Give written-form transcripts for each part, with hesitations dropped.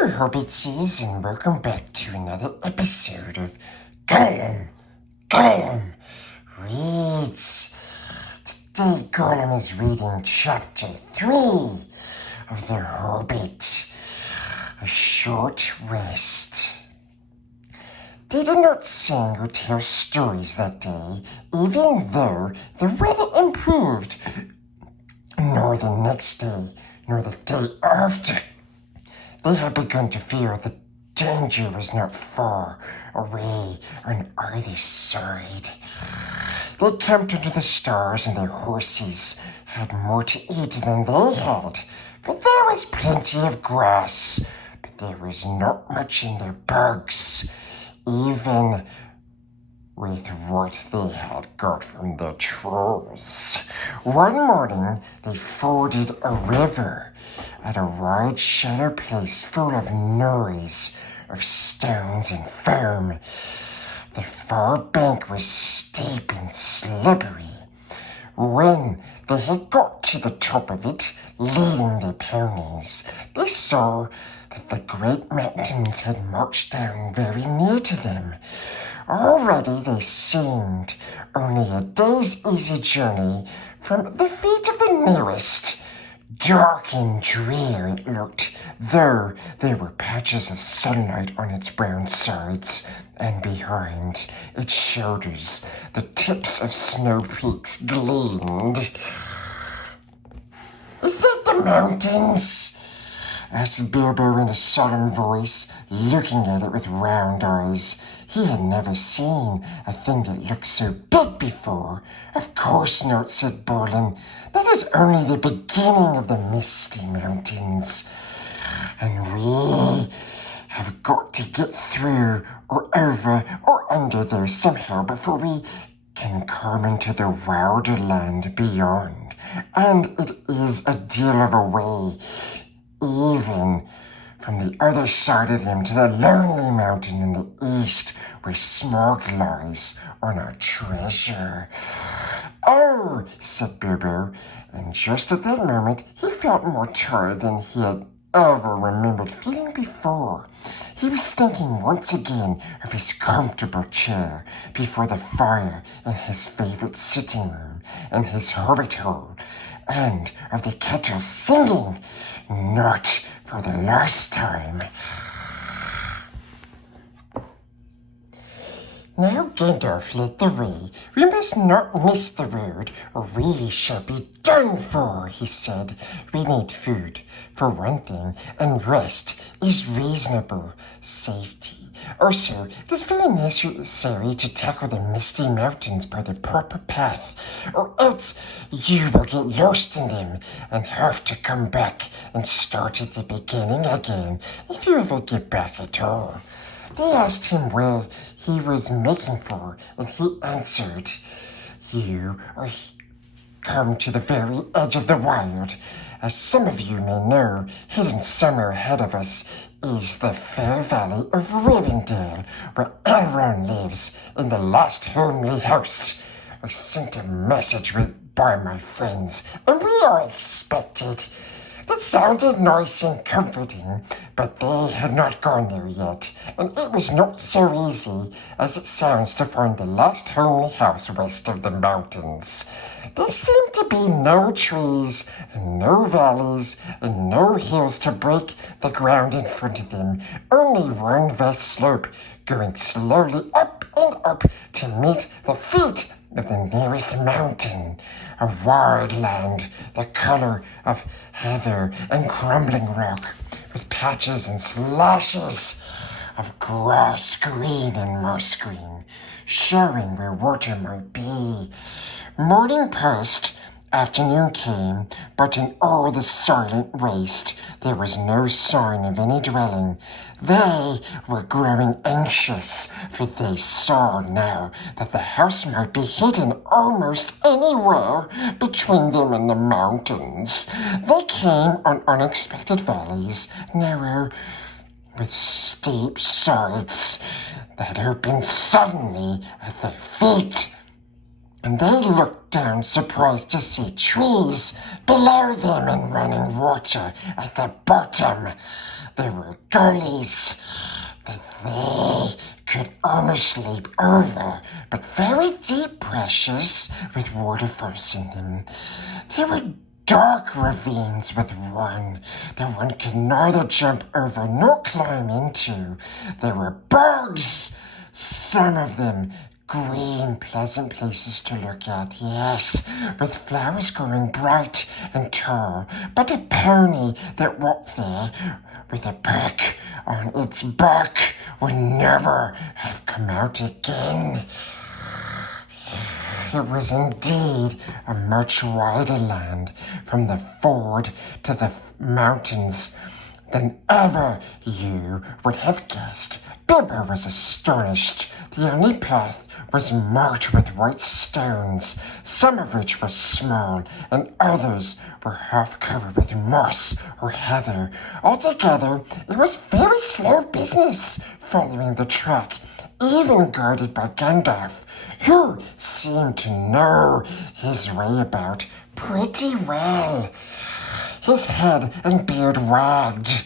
Hello, Hobbitses, and welcome back to another episode of Gollum Reads. Today, Gollum is reading Chapter 3 of The Hobbit, A Short Rest. They did not sing or tell stories that day, even though the weather improved, nor the next day, nor the day after. They had begun to feel that danger was not far away on either side. They camped under the stars, and their horses had more to eat than they had, for there was plenty of grass, but there was not much in their bags, even with what they had got from the trolls. One morning, they forded a river at a wide, shallow place full of noise, of stones and foam. The far bank was steep and slippery. When they had got to the top of it, leading their ponies, they saw that the great mountains had marched down very near to them. Already they seemed only a day's easy journey from the feet of the nearest. Dark and drear it looked, though there were patches of sunlight on its brown sides, and behind its shoulders the tips of snow peaks gleamed. "Is it the mountains?" asked Bilbo in a solemn voice, looking at it with round eyes. He had never seen a thing that looked so big before. "Of course not," said Balin. "That is only the beginning of the Misty Mountains. And we have got to get through or over or under there somehow before we can come into the wilder land beyond. And it is a deal of a way, even from the other side of them to the lonely mountain in the east where Smaug lies on our treasure." "Oh," said Bilbo, and just at that moment he felt more tired than he had ever remembered feeling before. He was thinking once again of his comfortable chair before the fire in his favorite sitting room in his hobbit hole, and of the kettle singing, not for the last time. "Now Gandalf led the way. We must not miss the road, or we shall be done for," he said. "We need food, for one thing, and rest is reasonable. Safety. Also, it is very necessary to tackle the Misty Mountains by the proper path, or else you will get lost in them and have to come back and start at the beginning again, if you ever get back at all." They asked him where he was making for, and he answered, "You are come to the very edge of the wild. As some of you may know, hidden somewhere ahead of us is the fair valley of Rivendell, where Elrond lives in the last homely house. I sent a message by my friends, and we are expected." That sounded nice and comforting, but they had not gone there yet, and it was not so easy as it sounds to find the last homely house west of the mountains. There seemed to be no trees, and no valleys, and no hills to break the ground in front of them, only one vast slope going slowly up and up to meet the feet of the nearest mountain. A wide land, the color of heather and crumbling rock, with patches and slashes of grass green and moss green, showing where water might be. Morning passed, afternoon came, but in all the silent waste there was no sign of any dwelling. They were growing anxious, for they saw now that the house might be hidden almost anywhere between them and the mountains. They came on unexpected valleys, narrow, with steep sides that opened suddenly at their feet. and they looked down, surprised to see trees below them and running water at the bottom. There were gullies that they could almost leap over, but very deep brushes with waterfalls in them. There were dark ravines with one that one could neither jump over nor climb into. There were bogs, some of them green, pleasant places to look at, yes, with flowers growing bright and tall, but a pony that walked there with a pack on its back would never have come out again. It was indeed a much wider land from the ford to the mountains than ever you would have guessed. Bilbo was astonished. The only path was marked with white stones, some of which were small, and others were half covered with moss or heather. Altogether, it was very slow business following the track, even guarded by Gandalf, who seemed to know his way about pretty well. His head and beard wagged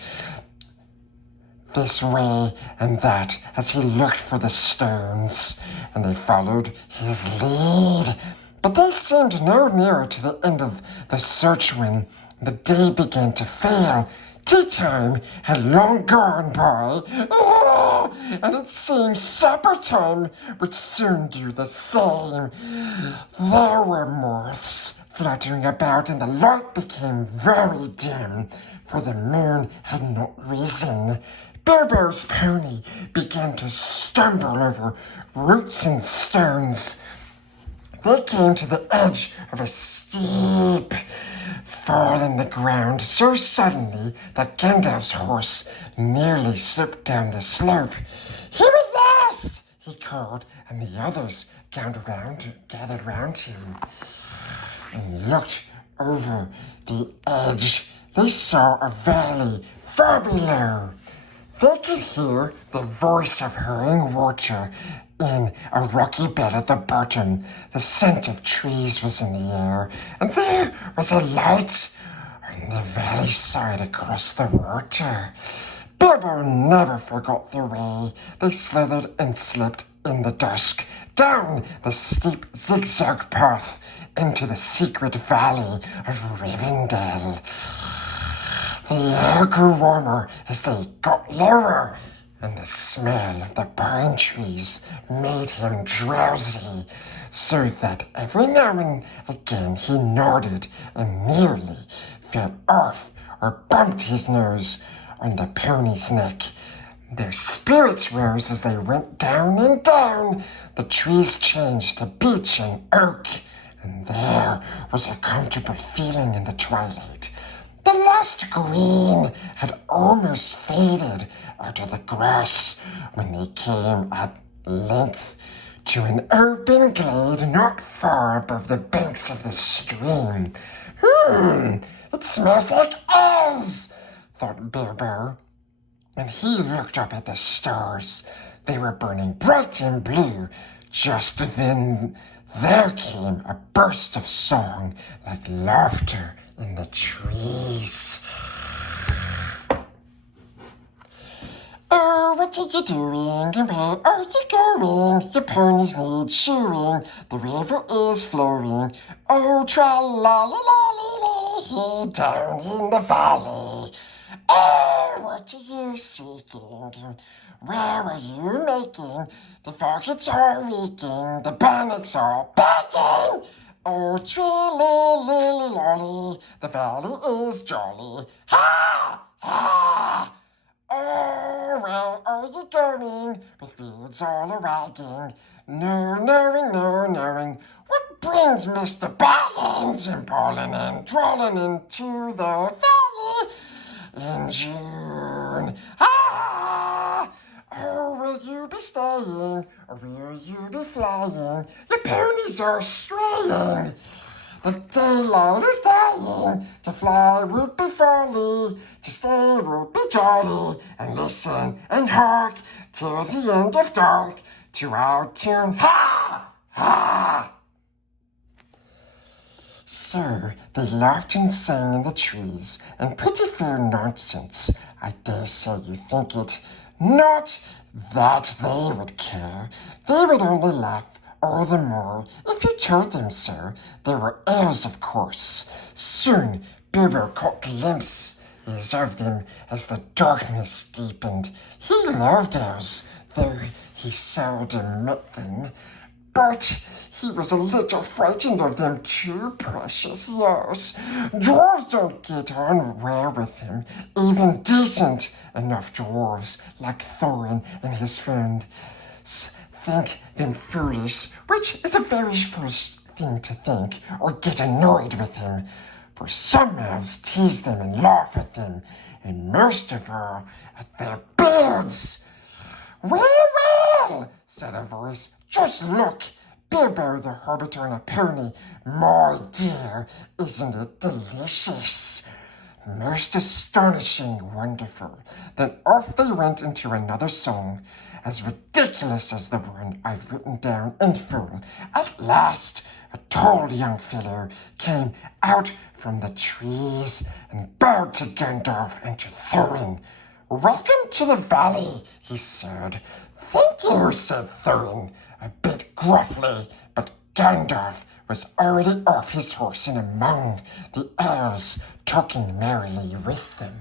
this way and that as he looked for the stones, and they followed his lead. But they seemed no nearer to the end of the search when the day began to fail. Tea time had long gone by, and it seemed supper time would soon do the same. There were moths fluttering about, and the light became very dim, for the moon had not risen. Bilbo's pony began to stumble over roots and stones. They came to the edge of a steep fall in the ground so suddenly that Gandalf's horse nearly slipped down the slope. "Here at last!" he called, and the others gathered round him and looked over the edge. They saw a valley far below. They could hear the voice of hurrying water in a rocky bed at the bottom. The scent of trees was in the air, and there was a light on the valley side across the water. Bilbo never forgot the way. They slithered and slipped in the dusk, down the steep zigzag path into the secret valley of Rivendell. The air grew warmer as they got lower, and the smell of the pine trees made him drowsy, so that every now and again he nodded and nearly fell off or bumped his nose on the pony's neck. Their spirits rose as they went down and down. The trees changed to beech and oak, and there was a comfortable feeling in the twilight. The last green had almost faded out of the grass when they came at length to an open glade not far above the banks of the stream. It smells like elves, thought Bilbo, and he looked up at the stars. They were burning bright and blue. Just then there came a burst of song like laughter in the trees. "Oh, what are you doing, and where are you going? Your ponies need shoeing, the river is flowing. Oh, tra-la-la-la-la-la, down in the valley. Oh, what are you seeking? Where are you making? The faggots are reeking, the bannocks are begging. Oh, tree-lily-lily-lolly, the valley is jolly. Ha! Ha! Oh, where are you going, with fields all a-wagging? No knowing, what brings Mr. Baggins and Ballin' and Drawlin' into the valley in June? Ah! Oh, will you be staying, or will you be flying? Your ponies are straying. The daylight is dying. To fly would be folly, to stay would be jolly. And listen and hark till the end of dark to our tune. Ha! Ha! So they laughed and sang in the trees, and pretty fair nonsense, I dare say you think it. Not that they would care. They would only laugh all the more if you told them so. They were elves, of course. Soon Bilbo caught glimpses of them as the darkness deepened. He loved elves, though he seldom met them. But he was a little frightened of them too, precious, yes. Dwarves don't get on well with him, even decent enough dwarves like Thorin and his friends think them foolish, which is a very foolish thing to think, or get annoyed with him. For some elves tease them and laugh at them, and most of all at their beards. Well, said a voice, just look, Bilbo the Hobbit on a pony. My dear, isn't it delicious? Most astonishing, wonderful. Then off they went into another song, as ridiculous as the one I've written down in full. At last, a tall young fellow came out from the trees and bowed to Gandalf and to Thorin. Welcome to the valley, he said. Thank you, said Thorin, a bit gruffly, but Gandalf was already off his horse and among the elves, talking merrily with them.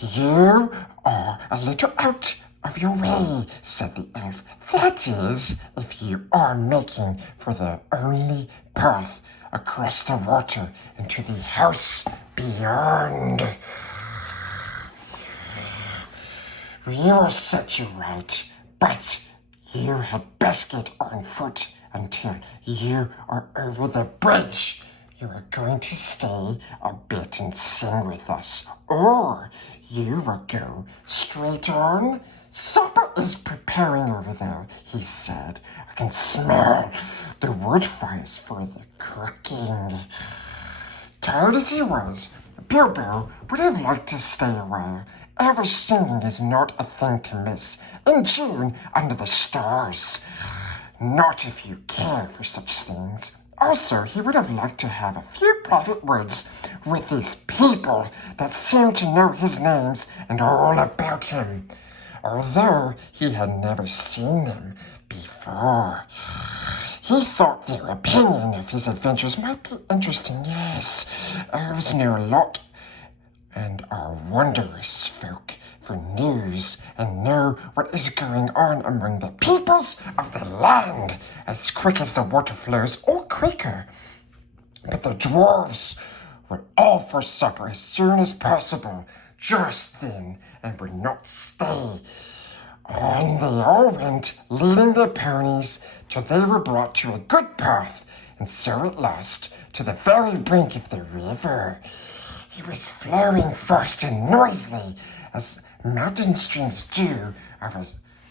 You are a little out of your way, said the elf. That is, if you are making for the only path across the water into the house beyond. We will set you right, but you had best get on foot until you are over the bridge. You are going to stay a bit and sing with us, or you will go straight on. Supper is preparing over there, he said. I can smell the wood fires for the cooking. Tired as he was, Bilbo would have liked to stay a while. Elvish singing is not a thing to miss in June under the stars. Not if you care for such things. Also, he would have liked to have a few private words with these people that seemed to know his names and all about him, although he had never seen them before. He thought their opinion of his adventures might be interesting, yes. Elves know a lot and are wondrous folk for news and know what is going on among the peoples of the land as quick as the water flows or quicker. But the dwarves were all for supper as soon as possible, just then, and would not stay. On they all went, leading their ponies, till they were brought to a good path, and so at last to the very brink of the river. It was flowing fast and noisily, as mountain streams do of a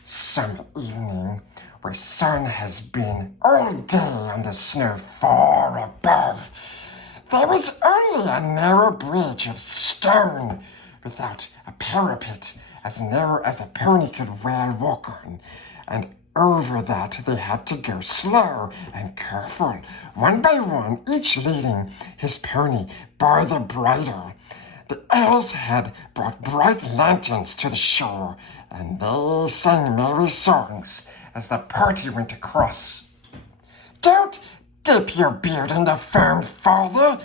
summer evening, where sun has been all day on the snow far above. There was only a narrow bridge of stone, without a parapet, as narrow as a pony could well walk on, and over that they had to go slow and careful, one by one, each leading his pony by the bridle. The elves had brought bright lanterns to the shore, and they sang merry songs as the party went across. Don't dip your beard in the foam, father,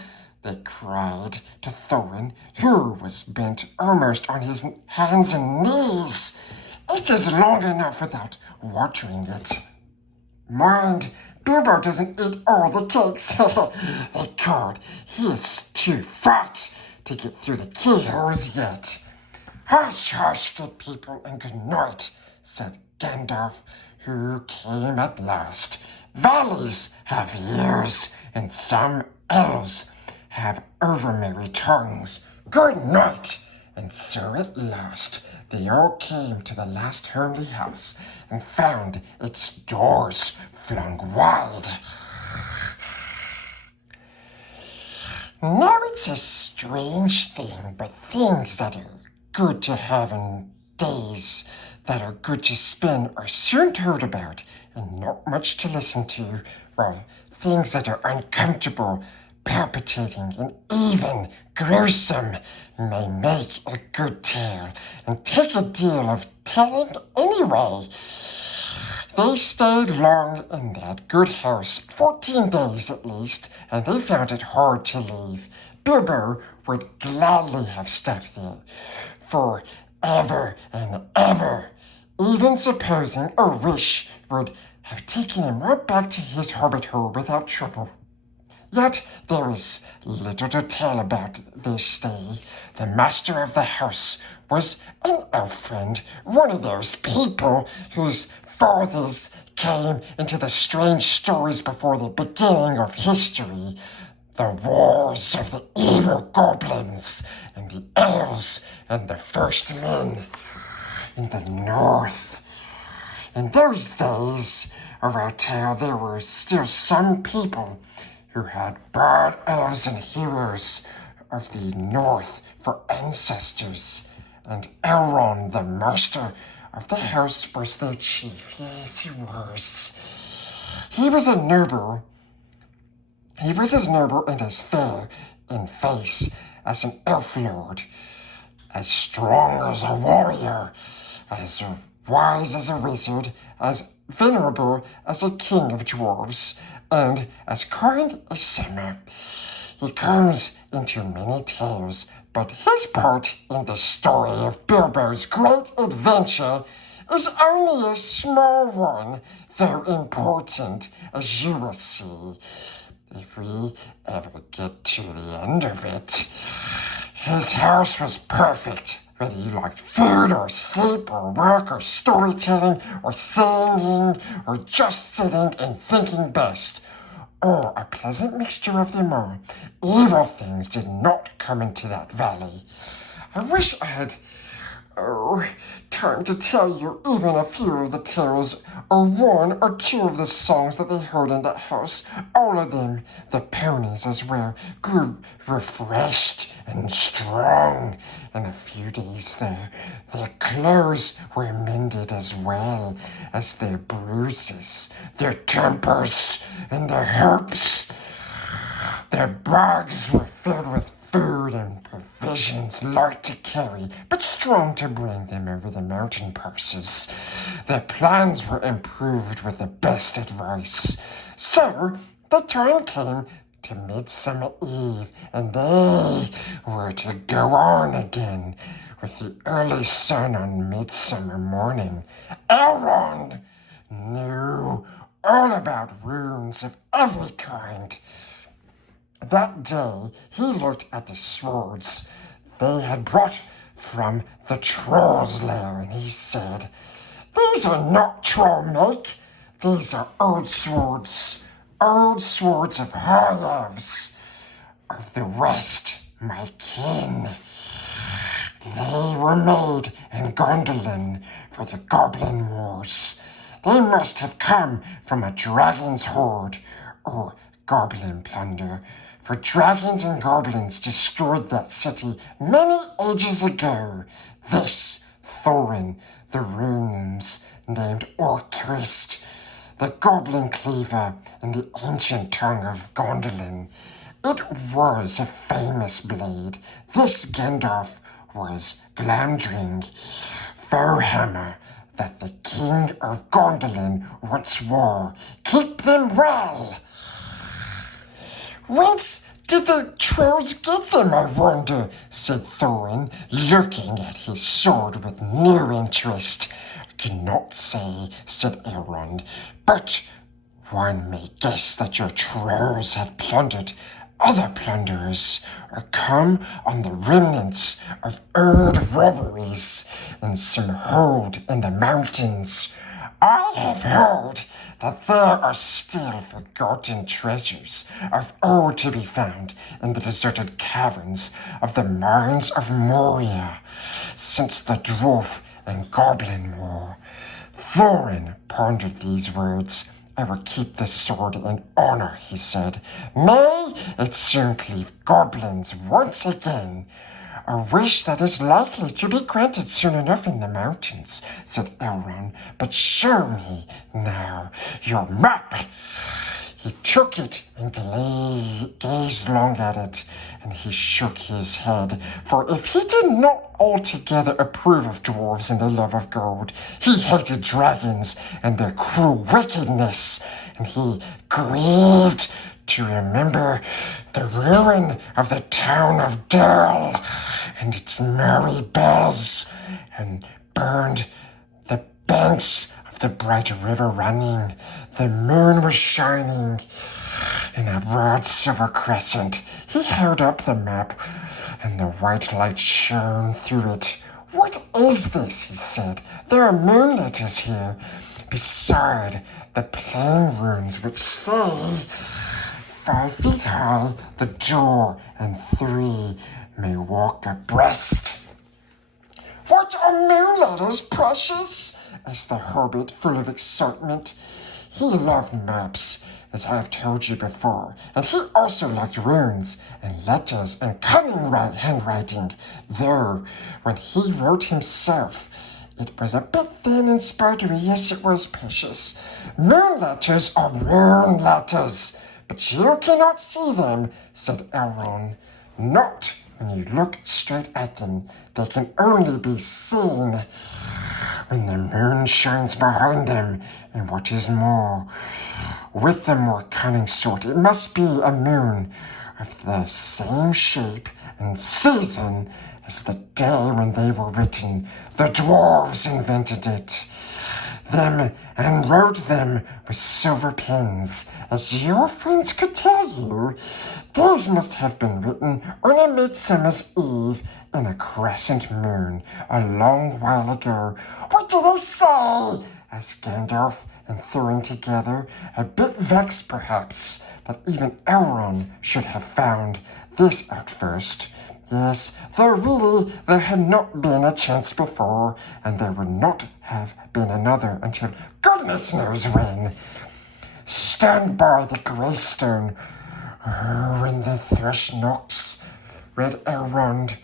they cried to Thorin, who was bent almost on his hands and knees. It is long enough without watering it. Mind, Bilbo doesn't eat all the cakes, they called. He is too fat to get through the keyholes yet. Hush, hush, good people, and good night, said Gandalf, who came at last. Valleys have ears, and some elves have over-merry tongues. Good night. And so at last they all came to the last homely house and found its doors flung wide. Now it's a strange thing, but things that are good to have in days that are good to spend are soon told about, and not much to listen to while things that are uncomfortable, palpitating, and even gruesome may make a good tale and take a deal of telling anyway. They stayed long in that good house, 14 days at least, and they found it hard to leave. Bilbo would gladly have stuck there for ever and ever, even supposing a wish would have taken him right back to his hobbit hole without trouble. Yet there is little to tell about their stay. The master of the house was an elf friend, one of those people whose fathers came into the strange stories before the beginning of history. The wars of the evil goblins and the elves and the first men in the north. In those days of our tale, there were still some people who had bard elves and heroes of the north for ancestors, and Elrond, the master of the house, was their chief. Yes, he was. He was as noble and as fair in face as an elf lord, as strong as a warrior, as wise as a wizard, as venerable as a king of dwarves, and as kind as summer. He comes into many tales, but his part in the story of Bilbo's great adventure is only a small one, though important, as you will see, if we ever get to the end of it. His house was perfect, whether you liked food or sleep or work or storytelling or singing or just sitting and thinking best, or a pleasant mixture of them all. Evil things did not come into that valley. I wish I had time to tell you even a few of the tales, or one or two of the songs that they heard in that house. All of them, the ponies as well, grew refreshed and strong in a few days there. Their clothes were mended as well as their bruises, their tempers, and their hopes. Their bags were filled with food and provisions, light to carry, but strong to bring them over the mountain passes. Their plans were improved with the best advice. So the time came to Midsummer Eve, and they were to go on again with the early sun on midsummer morning. Elrond knew all about runes of every kind. That day, he looked at the swords they had brought from the troll's lair, and he said, "These are not troll make. These are old swords of high elves, of the West, my kin. They were made in Gondolin for the Goblin Wars. They must have come from a dragon's horde, or goblin plunder, for dragons and goblins destroyed that city many ages ago. This, Thorin, the runes named Orcrist, the goblin cleaver in the ancient tongue of Gondolin. It was a famous blade. This Gandalf was Glamdring, Foehammer, that the king of Gondolin once wore. Keep them well." "Whence did the trolls get them, I wonder?" said Thorin, looking at his sword with new interest. "I cannot say," said Elrond, "but one may guess that your trolls had plundered other plunderers, or come on the remnants of old robberies in some hold in the mountains. I have heard that there are still forgotten treasures of old to be found in the deserted caverns of the mines of Moria, since the dwarf and goblin war." Thorin pondered these words. "I will keep the sword in honor," he said. "May it soon cleave goblins once again. A wish that is likely to be granted soon enough in the mountains," said Elrond. "But show me now your map." He took it and gazed long at it, and he shook his head, for if he did not altogether approve of dwarves and their love of gold, he hated dragons and their cruel wickedness, and he grieved to remember the ruin of the town of Durl and its merry bells, and burned the banks of the bright river running. The moon was shining in a broad silver crescent. He held up the map, and the white light shone through it. "What is this?" he said. "There are moon letters here, beside the plain runes which say, 5 feet high the door, and 3 may walk abreast." "What are moon letters, precious?" asked the Hobbit, full of excitement. He loved maps, as I have told you before, and he also liked runes and letters and cunning handwriting, though when he wrote himself, it was a bit thin and spidery. Yes, it was, precious. "Moon letters are moon letters, but you cannot see them," said Elrond. "Not when you look straight at them. They can only be seen when the moon shines behind them, and what is more, with the more cunning sort, it must be a moon of the same shape and season as the day when they were written. The dwarves invented them and wrote them with silver pens. As your friends could tell you, these must have been written on a midsummer's eve in a crescent moon a long while ago." "What do they say?" asked Gandalf and Thorin together, a bit vexed perhaps that even Elrond should have found this out first. Yes, though really there had not been a chance before, and there would not have been another until goodness knows when. "Stand by the greystone when the thrush knocks," read Elrond,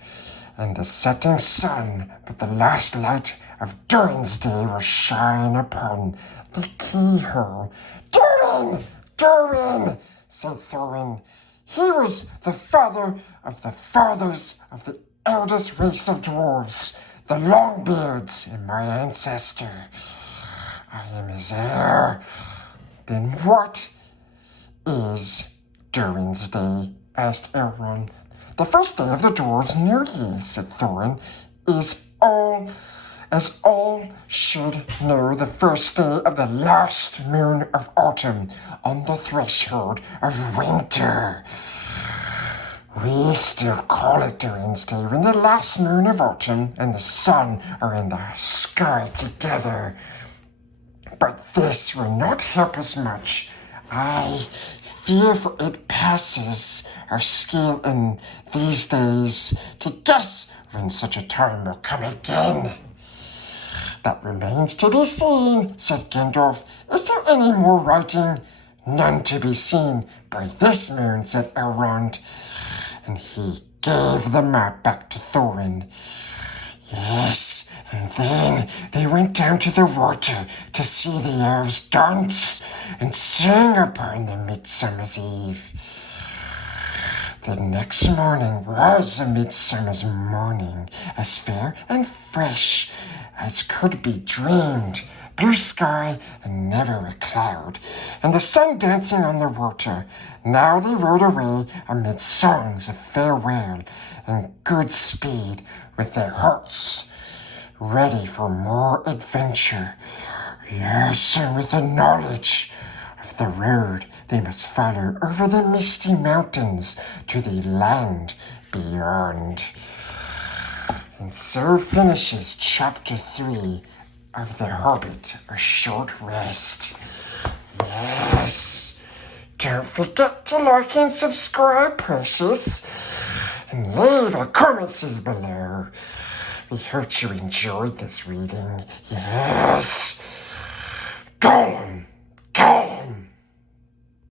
"and the setting sun with the last light of Durin's day will shine upon the keyhole." Durin, said Thorin. "He was the father of the fathers of the eldest race of dwarves, the Longbeards, and my ancestor. I am his heir." "Then what is Durin's day?" asked Elrond. "The first day of the dwarves' new year," said Thorin, as all should know, the first day of the last moon of autumn, on the threshold of winter. We still call it Durin's Day when the last moon of autumn and the sun are in the sky together. But this will not help us much. I fear for it passes our skill in these days to guess when such a time will come again." "That remains to be seen," said Gandalf. "Is there any more writing?" "None to be seen by this moon," said Elrond, and he gave the map back to Thorin. "Yes, and then they went down to the water to see the elves dance and sing upon the midsummer's eve. The next morning was a midsummer's morning, as fair and fresh as could be dreamed, blue sky and never a cloud, and the sun dancing on the water. Now they rode away amid songs of farewell and good speed, with their hearts ready for more adventure. Yes, and with the knowledge of the road they must follow over the misty mountains to the land beyond." And so finishes Chapter 3 of The Hobbit, A Short Rest. Yes, don't forget to like and subscribe, precious, and leave a comment below. We hope you enjoyed this reading. Yes, Gollum.